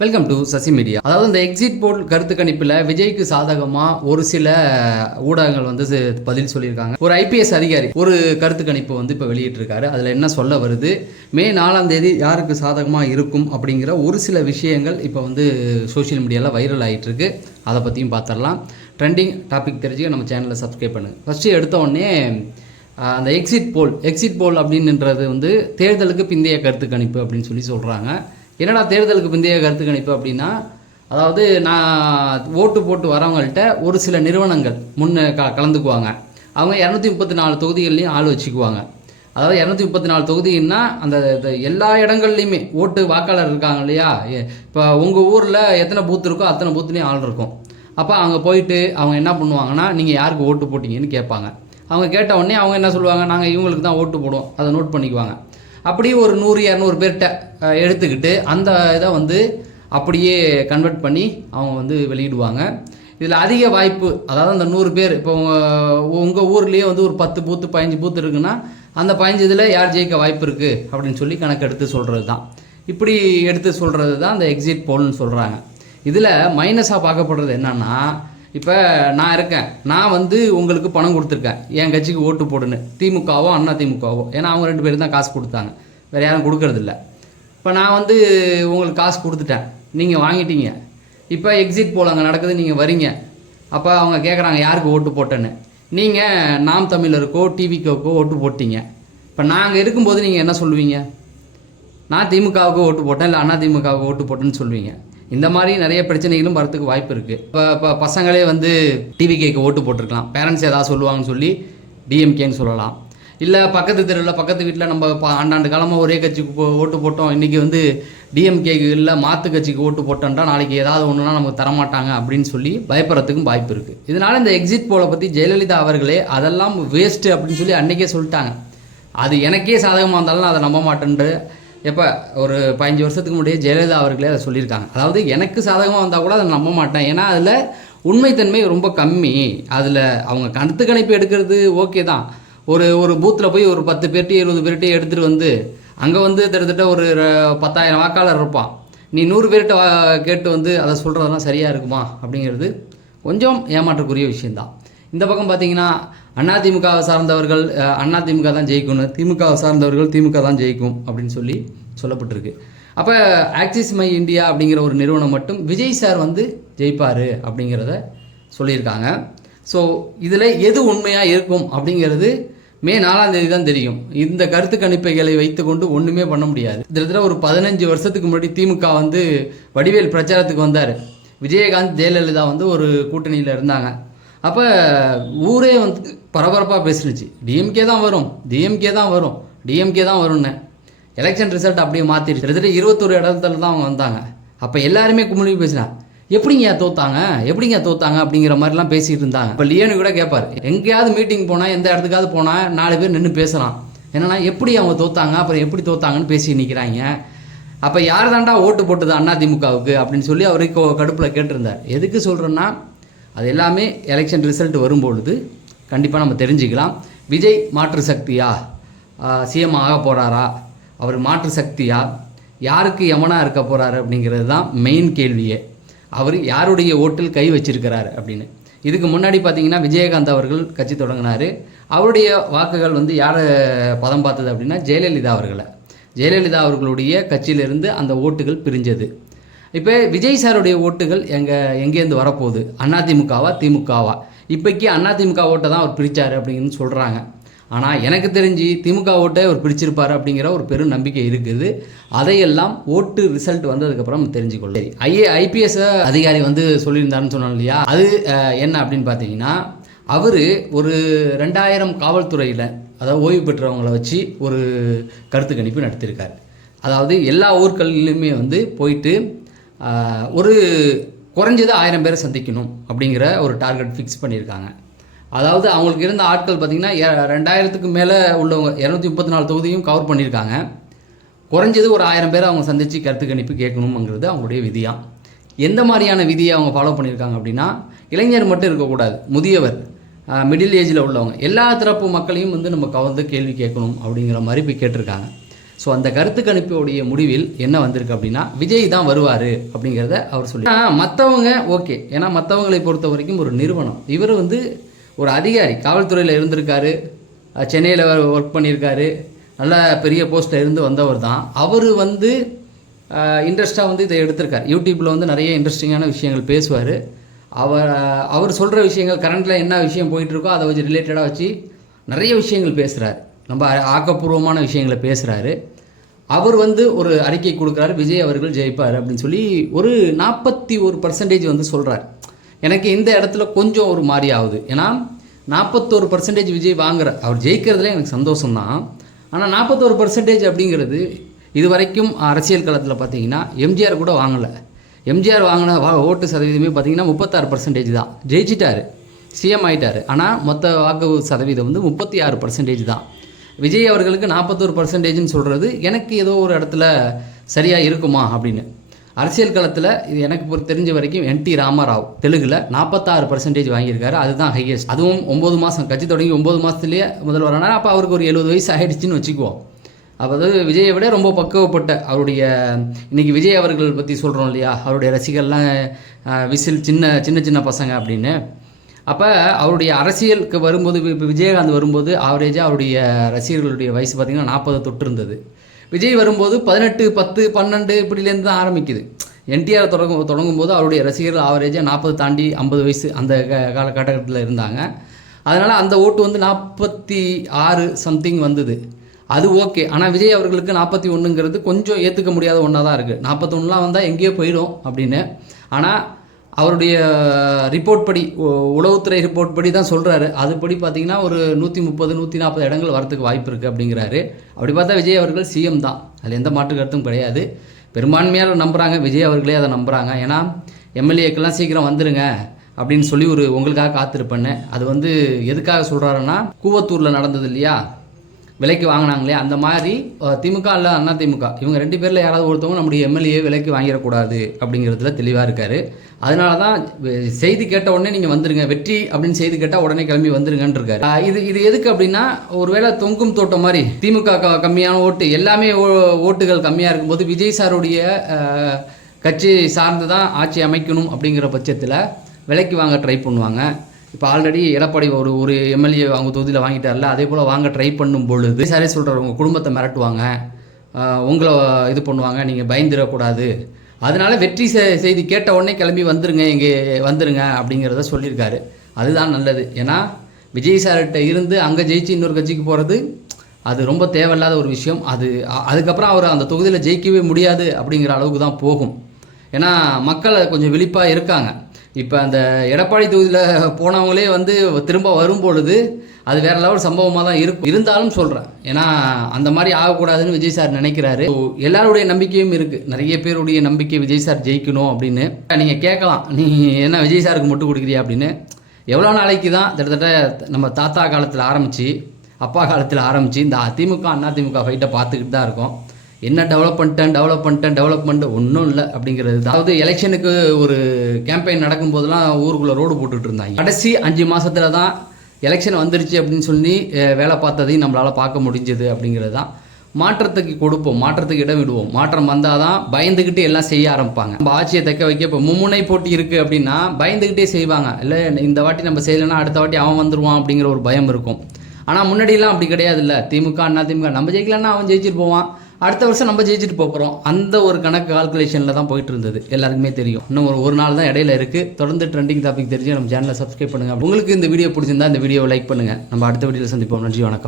Welcome to Sasi media. அதாவது இந்த exit போல் கருத்து கணிப்பில் விஜய்க்கு சாதகமாக ஒரு சில ஊடகங்கள் வந்து பதில் சொல்லியிருக்காங்க. ஒரு ஐபிஎஸ் அதிகாரி ஒரு கருத்து கணிப்பு வந்து இப்போ வெளியிட்டிருக்காரு. அதில் என்ன சொல்ல வருது, மே 4ஆம் தேதி யாருக்கு சாதகமாக இருக்கும் அப்படிங்கிற ஒரு சில விஷயங்கள் இப்போ வந்து சோஷியல் மீடியாவில் வைரல் ஆகிட்டு இருக்கு. அதை பற்றியும் பார்த்துடலாம். ட்ரெண்டிங் டாபிக் தெரிஞ்சுக்க நம்ம சேனலை சப்ஸ்கிரைப் பண்ணுங்கள். ஃபஸ்ட்டு எடுத்த உடனே அந்த எக்ஸிட் போல் அப்படின்றது வந்து தேர்தலுக்கு பிந்தைய கருத்து கணிப்பு அப்படின்னு சொல்கிறாங்க. என்னடா தேர்தலுக்கு பிந்தைய கருத்து கணிப்பு அப்படின்னா, அதாவது நான் ஓட்டு போட்டு வரவங்கள்ட்ட ஒரு சில நிறுவனங்கள் கலந்துக்குவாங்க. அவங்க 234 தொகுதிகள்லையும் ஆள் வச்சுக்குவாங்க. அதாவது 234 தொகுதின்னா அந்த எல்லா இடங்கள்லையுமே ஓட்டு வாக்காளர் இருக்காங்க இல்லையா. இப்போ உங்கள் ஊரில் எத்தனை பூத் இருக்கோ அத்தனை பூத்துலேயும் ஆள் இருக்கும். அப்போ அங்கே போயிட்டு அவங்க என்ன பண்ணுவாங்கன்னா, நீங்கள் யாருக்கு ஓட்டு போட்டிங்கன்னு கேட்பாங்க. அவங்க கேட்ட உடனே அவங்க என்ன சொல்லுவாங்க, நாங்கள் இவங்களுக்கு தான் ஓட்டு போடுவோம், அதை நோட் பண்ணிக்குவாங்க. அப்படியே ஒரு 100-200 பேர்கிட்ட எடுத்துக்கிட்டு அந்த இதை வந்து அப்படியே கன்வெர்ட் பண்ணி அவங்க வந்து வெளியிடுவாங்க. இதில் அதிக வாய்ப்பு, அதாவது அந்த 100 பேர் இப்போ உங்கள் ஊர்லேயே வந்து ஒரு 10 பூத்து 15 பூத்து இருக்குன்னா அந்த 15 இதில் யார் ஜெயிக்க வாய்ப்பு இருக்குது அப்படின்னு சொல்லி கணக்கெடுத்து சொல்கிறது தான். இப்படி எடுத்து சொல்கிறது தான் அந்த எக்ஸிட் போல்னு சொல்கிறாங்க. இதில் மைனஸாக பார்க்கப்படுறது என்னன்னா, இப்போ நான் இருக்கேன், நான் வந்து உங்களுக்கு பணம் கொடுத்துருக்கேன் என் கட்சிக்கு ஓட்டு போடுன்னு, திமுகவோ அண்ணா திமுகவோ, ஏன்னா அவங்க 2 பேரும் தான் காசு கொடுத்தாங்க, வேறு யாரும் கொடுக்கறதில்ல. இப்போ நான் வந்து உங்களுக்கு காசு கொடுத்துட்டேன், நீங்கள் வாங்கிட்டீங்க. இப்போ எக்ஸிட் போல் அங்கே நடக்குது, நீங்கள் வரீங்க. அப்போ அவங்க கேட்குறாங்க யாருக்கு ஓட்டு போட்டேன்னு. நீங்கள் நாம் தமிழருக்கோ டிவிக்கோக்கோ ஓட்டு போட்டீங்க. இப்போ நாங்கள் இருக்கும்போது நீங்கள் என்ன சொல்லுவீங்க? நான் திமுகவுக்கு ஓட்டு போட்டேன், இல்லை அண்ணா திமுகவுக்கு ஓட்டு போட்டேன்னு சொல்லுவீங்க. இந்த மாதிரி நிறைய பிரச்சனைகளும் வரத்துக்கு வாய்ப்பு இருக்குது. இப்போ பசங்களே வந்து டிவிகேக்கு ஓட்டு போட்டிருக்கலாம், பேரண்ட்ஸ் ஏதாவது சொல்லுவாங்கன்னு சொல்லி டிஎம்கேன்னு சொல்லலாம். இல்லை பக்கத்து தெருவில் பக்கத்து வீட்டில் நம்ம ஆண்டாண்டு காலமாக ஒரே கட்சிக்கு ஓட்டு போட்டோம், இன்றைக்கி வந்து டிஎம்கேக்கு இல்லை மாற்று கட்சிக்கு ஓட்டு போட்டோம்னா நாளைக்கு ஏதாவது ஒன்றுனா நமக்கு தரமாட்டாங்க அப்படின்னு சொல்லி பயப்படுறதுக்கும் வாய்ப்பு இருக்குது. இதனால் இந்த எக்ஸிட் போலை பற்றி ஜெயலலிதா அவர்களே அதெல்லாம் வேஸ்ட்டு அப்படின்னு சொல்லி அன்றைக்கே சொல்லிட்டாங்க. அது எனக்கே சாதகமாக இருந்தாலும் அதை நம்ப மாட்டேன்ட்டு எப்போ ஒரு 15 வருஷத்துக்கு முன்னாடியே ஜெயலலிதா அவர்களே அதை சொல்லியிருக்காங்க. அதாவது எனக்கு சாதகமாக வந்தால் கூட அதை நம்ப மாட்டேன், ஏன்னா அதில் உண்மைத்தன்மை ரொம்ப கம்மி. அதில் அவங்க கருத்து கணிப்பு எடுக்கிறது ஓகே தான். ஒரு பூத்தில் போய் ஒரு 10 பேர்ட்டி 20 பேர்ட்டி எடுத்துகிட்டு வந்து அங்கே வந்து கிட்டத்தட்ட ஒரு 10,000 வாக்காளர் இருப்பான். நீ 100 பேர்கிட்ட கேட்டு வந்து அதை சொல்கிறதெல்லாம் சரியாக இருக்குமா அப்படிங்கிறது கொஞ்சம் ஏமாற்றக்குரிய விஷயந்தான். இந்த பக்கம் பார்த்தீங்கன்னா அதிமுகவை சார்ந்தவர்கள் அதிமுக தான் ஜெயிக்கணும், திமுகவை சார்ந்தவர்கள் திமுக தான் ஜெயிக்கும் அப்படின்னு சொல்லி சொல்லப்பட்டிருக்கு. அப்போ ஆக்சிஸ் மை இந்தியா அப்படிங்கிற ஒரு நிறுவனம் மட்டும் விஜய் சார் வந்து ஜெயிப்பார் அப்படிங்கிறத சொல்லியிருக்காங்க. ஸோ இதில் எது உண்மையாக இருக்கும் அப்படிங்கிறது மே 4ஆம் தேதி தான் தெரியும். இந்த கருத்து கணிப்பைகளை வைத்துக்கொண்டு ஒன்றுமே பண்ண முடியாது. கிட்டத்தட்ட ஒரு 15 வருஷத்துக்கு முன்னாடி திமுக வந்து வடிவேல் பிரச்சாரத்துக்கு வந்தார். விஜயகாந்த் ஜெயலலிதா வந்து ஒரு கூட்டணியில் இருந்தாங்க. அப்போ ஊரே வந்து பரபரப்பாக பேசினுச்சு, டிஎம்கே தான் வரும், டிஎம்கே தான் வரும், டிஎம்கே தான் வரும்னு. எலெக்ஷன் ரிசல்ட் அப்படியே மாற்றிடுச்சு. கிட்டத்தட்ட 21 இடத்துல தான் அவங்க வந்தாங்க. அப்போ எல்லாருமே கும்பிடி பேசினா எப்படிங்க தோத்தாங்க அப்படிங்கிற மாதிரிலாம் பேசிகிட்டு இருந்தாங்க. இப்போ லியோனு கூட கேட்பார், எங்கேயாவது மீட்டிங் போனால் எந்த இடத்துக்காவது போனால் 4 பேர் நின்று பேசலாம், என்னன்னா எப்படி அவங்க தோத்தாங்க அப்புறம் எப்படி தோத்தாங்கன்னு பேசி நிற்கிறாங்க. அப்போ யார் தாண்டா ஓட்டு போட்டது அதிமுகவுக்கு அப்படின்னு சொல்லி அவருக்கு கடுப்பில் கேட்டிருந்தார். எதுக்கு சொல்கிறேன்னா, அது எல்லாமே எலெக்ஷன் ரிசல்ட் வரும்பொழுது கண்டிப்பாக நம்ம தெரிஞ்சுக்கலாம். விஜய் மாற்று சக்தியா, சிஎம் ஆக போகிறாரா, அவர் மாற்று சக்தியா, யாருக்கு யமனாக இருக்க போகிறாரு அப்படிங்கிறது தான் மெயின் கேள்வியே. அவர் யாருடைய ஓட்டில் கை வச்சிருக்கிறாரு அப்படின்னு. இதுக்கு முன்னாடி பார்த்தீங்கன்னா விஜயகாந்த் அவர்கள் கட்சி தொடங்கினார். அவருடைய வாக்குகள் வந்து யாரை பதம் பார்த்தது அப்படின்னா ஜெயலலிதா அவர்களுடைய கட்சியிலிருந்து அந்த ஓட்டுகள் பிரிஞ்சது. இப்போ விஜய் சாருடைய ஓட்டுகள் எங்கேருந்து வரப்போகுது, அதிமுகவா திமுகவா? இப்போக்கி அதிமுக ஓட்டை தான் அவர் பிரித்தார் அப்படின்னு சொல்கிறாங்க. ஆனால் எனக்கு தெரிஞ்சு திமுக ஓட்டை அவர் பிரிச்சிருப்பார் அப்படிங்கிற ஒரு பெரும் நம்பிக்கை இருக்குது. அதையெல்லாம் ஓட்டு ரிசல்ட் வந்ததுக்கப்புறம் தெரிஞ்சுக்கொள்ள. ஐபிஎஸ் அதிகாரி வந்து சொல்லியிருந்தாருன்னு சொன்னோம் இல்லையா, அது என்ன அப்படின்னு பார்த்தீங்கன்னா, அவர் ஒரு 2000 காவல்துறையில், அதாவது ஓய்வு பெற்றவங்களை வச்சு ஒரு கருத்து கணிப்பு நடத்தியிருக்கார். அதாவது எல்லா ஊர்களிலுமே வந்து போயிட்டு ஒரு குறைஞ்சது 1000 பேரை சந்திக்கணும் அப்படிங்கிற ஒரு டார்கெட் ஃபிக்ஸ் பண்ணியிருக்காங்க. அதாவது அவங்களுக்கு இருந்த ஆட்கள் பார்த்திங்கன்னா 2000க்கு மேலே உள்ளவங்க 234 தொகுதியும் கவர் பண்ணியிருக்காங்க. குறைஞ்சது ஒரு 1000 பேரை அவங்க சந்தித்து கருத்து கணிப்பு கேட்கணுங்கிறது அவங்களுடைய விதியாக. எந்த மாதிரியான விதியை அவங்க ஃபாலோ பண்ணியிருக்காங்க அப்படின்னா, இளைஞர் மட்டும் இருக்கக்கூடாது, முதியவர், மிடில் ஏஜில் உள்ளவங்க, எல்லா தரப்பு மக்களையும் வந்து நம்ம கவர்ந்து கேள்வி கேட்கணும் அப்படிங்கிற மாதிரி போய் கேட்டிருக்காங்க. ஸோ அந்த கருத்து கணிப்புடைய முடிவில் என்ன வந்திருக்கு அப்படின்னா விஜய் தான் வருவார் அப்படிங்கிறத அவர் சொல்லி மற்றவங்க ஓகே. ஏன்னா மற்றவங்களை பொறுத்த வரைக்கும் ஒரு நிறுவனம், இவர் வந்து ஒரு அதிகாரி, காவல்துறையில் இருந்திருக்காரு, சென்னையில் ஒர்க் பண்ணியிருக்காரு, நல்ல பெரிய போஸ்ட்டில் இருந்து வந்தவர் தான். அவர் வந்து இன்ட்ரெஸ்ட்டாக வந்து இதை எடுத்திருக்கார். யூடியூப்பில் வந்து நிறைய இன்ட்ரெஸ்டிங்கான விஷயங்கள் பேசுவார். அவர் சொல்கிற விஷயங்கள் கரண்டில் என்ன விஷயம் போயிட்டுருக்கோ அதை வச்சு ரிலேட்டடாக வச்சு நிறைய விஷயங்கள் பேசுகிறார். ரொம்ப ஆக்கப்பூர்வமான விஷயங்களை பேசுகிறாரு. அவர் வந்து ஒரு அறிக்கை கொடுக்குறாரு, விஜய் அவர்கள் ஜெயிப்பார் அப்படின்னு சொல்லி ஒரு 41% வந்து சொல்கிறார். எனக்கு இந்த இடத்துல கொஞ்சம் ஒரு மாதிரி ஆகுது. ஏன்னா 41% விஜய் வாங்குற, அவர் ஜெயிக்கிறதுல எனக்கு சந்தோஷம்தான். ஆனால் 41% அப்படிங்கிறது இது வரைக்கும் அரசியல் களத்தில் பார்த்தீங்கன்னா எம்ஜிஆர் கூட வாங்கலை. எம்ஜிஆர் வாங்கின ஓட்டு சதவீதமே பார்த்தீங்கன்னா 36% தான். ஜெயிச்சிட்டாரு, சிஎம் ஆகிட்டார். ஆனால் மொத்த வாக்கு சதவீதம் வந்து 36% தான். விஜய் அவர்களுக்கு 41%ன்னு சொல்கிறது எனக்கு ஏதோ ஒரு இடத்துல சரியாக இருக்குமா அப்படின்னு. அரசியல் களத்தில் இது எனக்கு தெரிஞ்ச வரைக்கும் என்டி ராமராவ் தெலுங்கில் 46% வாங்கியிருக்காரு. அதுதான் ஹையஸ்ட். அதுவும் 9 மாதம் கட்சி தொடங்கி 9 மாதத்துலேயே முதல்வர் ஆனால் அப்போ அவருக்கு ஒரு 70 வயசு ஆகிடுச்சின்னு வச்சுக்குவோம். அதாவது விஜயை விட ரொம்ப பக்குவப்பட்ட அவருடைய, இன்றைக்கி விஜய் அவர்கள் பற்றி சொல்கிறோம் இல்லையா, அவருடைய ரசிகர்லாம் விசில் சின்ன சின்ன பசங்க அப்படின்னு. அப்போ அவருடைய அரசியலுக்கு வரும்போது, இப்போ விஜயகாந்த் வரும்போது ஆவரேஜாக அவருடைய ரசிகர்களுடைய வயசு பார்த்திங்கன்னா 40 தொட்டு இருந்தது. விஜய் வரும்போது 18, 10, 12 இப்படிலேருந்து தான் ஆரம்பிக்குது. என்டிஆர் தொடங்கும் போது அவருடைய ரசிகர்கள் ஆவரேஜாக 40 தாண்டி 50 வயசு அந்த காலகட்டத்தில் இருந்தாங்க. அதனால் அந்த ஓட்டு வந்து 46 சம்திங் வந்தது. அது ஓகே. ஆனால் விஜய் அவர்களுக்கு 41ங்கிறது கொஞ்சம் ஏற்றுக்க முடியாத ஒன்றா தான் இருக்குது. 41லாம் வந்தால் எங்கேயோ போயிடும் அப்படின்னு. ஆனால் அவருடைய ரிப்போர்ட் படி, உளவுத்துறை ரிப்போர்ட் படி தான் சொல்கிறாரு. அதுபடி பார்த்திங்கன்னா ஒரு 130, 140 இடங்கள் வரத்துக்கு வாய்ப்பு இருக்குது அப்படிங்கிறாரு. அப்படி பார்த்தா விஜய் அவர்கள் சிஎம் தான், அதில் எந்த மாற்று கருத்தும் கிடையாது. பெரும்பான்மையாக நம்புகிறாங்க, விஜய் அவர்களே அதை நம்புகிறாங்க. ஏன்னா எம்எல்ஏக்கெல்லாம் சீக்கிரம் வந்துடுங்க அப்படின்னு சொல்லி ஒரு உங்களுக்காக காத்திருப்பேன்னு. அது வந்து எதுக்காக சொல்கிறாருன்னா, கூவத்தூரில் நடந்தது இல்லையா, விலைக்கு வாங்கினாங்களே, அந்த மாதிரி திமுக இல்லை அண்ணா திமுக இவங்க 2 பேரில் யாராவது ஒருத்தவங்க நம்முடைய எம்எல்ஏ விலைக்கு வாங்கிடக்கூடாது அப்படிங்கிறதுல தெளிவாக இருக்கார். அதனால தான் செய்தி கேட்ட உடனே நீங்கள் வந்துடுங்க, வெற்றி அப்படின்னு செய்தி கேட்டால் உடனே கிளம்பி வந்துருங்கன்னு இருக்காரு. இது எதுக்கு அப்படின்னா, ஒருவேளை தொங்கும் தோட்டம் மாதிரி திமுக கம்மியான ஓட்டு, எல்லாமே ஓட்டுகள் கம்மியாக இருக்கும்போது விஜய் சாருடைய கட்சி சார்ந்து தான் ஆட்சி அமைக்கணும் அப்படிங்கிற பட்சத்தில் விலைக்கு வாங்க ட்ரை பண்ணுவாங்க. இப்போ ஆல்ரெடி எடப்பாடி ஒரு எம்எல்ஏ அவங்க தொகுதியில் வாங்கிட்டார்ல, அதே போல் வாங்க ட்ரை பண்ணும் பொழுது சாரே சொல்கிறார், உங்கள் குடும்பத்தை மிரட்டுவாங்க, உங்களை இது பண்ணுவாங்க, நீங்கள் பயந்துடக்கூடாது, அதனால வெற்றி செய்தி கேட்ட உடனே கிளம்பி வந்துருங்க, இங்கே வந்துருங்க அப்படிங்கிறத சொல்லியிருக்காரு. அதுதான் நல்லது. ஏன்னா விஜய் சார்கிட்ட இருந்து அங்கே ஜெயிச்சு இன்னொரு கட்சிக்கு போகிறது அது ரொம்ப தேவையில்லாத ஒரு விஷயம். அதுக்கப்புறம் அவர் அந்த தொகுதியில் ஜெயிக்கவே முடியாது அப்படிங்கிற அளவுக்கு தான் போகும். ஏன்னா மக்கள் கொஞ்சம் விழிப்பாக இருக்காங்க. இப்போ அந்த எடப்பாடி தொகுதியில் போனவங்களே வந்து திரும்ப வரும்பொழுது அது வேறு லெவல் சம்பவமாக தான் இருக்கும். இருந்தாலும் சொல்கிறேன், ஏன்னா அந்த மாதிரி ஆகக்கூடாதுன்னு விஜய் சார் நினைக்கிறாரு. எல்லாருடைய நம்பிக்கையும் இருக்குது, நிறைய பேருடைய நம்பிக்கை விஜய் சார் ஜெயிக்கணும் அப்படின்னு. நீங்கள் கேட்கலாம், நீ என்ன விஜய் சாருக்கு மட்டும் கொடுக்குறியா அப்படின்னு. எவ்வளோ நாளைக்கு தான் கிட்டத்தட்ட நம்ம தாத்தா காலத்தில் ஆரம்பித்து அப்பா காலத்தில் ஆரம்பித்து இந்த திமுக அண்ணா திமுக ஃபைட்டை பார்த்துக்கிட்டு தான் இருக்கோம். என்ன டெவலப்மெண்ட் ஒன்றும் இல்லை அப்படிங்கிறது. அதாவது எலெக்ஷனுக்கு ஒரு கேம்பெயின் நடக்கும்போதெல்லாம் ஊருக்குள்ளே ரோடு போட்டுட்டு இருந்தாங்க. கடைசி 5 மாதத்தில் தான் எலெக்ஷன் வந்துருச்சு அப்படின்னு சொல்லி வேலை பார்த்ததையும் நம்மளால் பார்க்க முடிஞ்சது அப்படிங்கிறது தான். மாற்றத்துக்கு கொடுப்போம், மாற்றத்துக்கு இடம் விடுவோம். மாற்றம் வந்தால் தான் பயந்துக்கிட்டு எல்லாம் செய்ய ஆரம்பிப்பாங்க. நம்ம ஆட்சியை தக்க வைக்க இப்போ மும்முனை போட்டி இருக்குது அப்படின்னா பயந்துக்கிட்டே செய்வாங்க. இல்லை இந்த வாட்டி நம்ம செய்யலைன்னா அடுத்த வாட்டி அவன் வந்துடுவான் அப்படிங்கிற ஒரு பயம் இருக்கும். ஆனால் முன்னாடியெல்லாம் அப்படி கிடையாது. இல்லை திமுக அண்ணா திமுக நம்ம ஜெயிக்கலன்னா அவன் ஜெயிச்சுட்டு போவான், அடுத்த வருஷம் நம்ம ஜெயிச்சுட்டு போகிறோம். அந்த ஒரு கணக்கு கால்குலேஷனில் தான் போயிட்டு இருந்தது, எல்லாருக்குமே தெரியும். இன்னும் ஒரு நாள் தான் இடையில இருக்குது. தொடர்ந்து ட்ரெண்டிங் டாபிக் தெரிஞ்சு நம்ம சேனலை சப்ஸ்கிரைப் பண்ணுங்கள். உங்களுக்கு இந்த வீடியோ பிடிச்சிருந்தா இந்த வீடியோவை லைக் பண்ணுங்கள். நம்ம அடுத்த வீடியோவில் சந்திப்போம். நன்றி, வணக்கம்.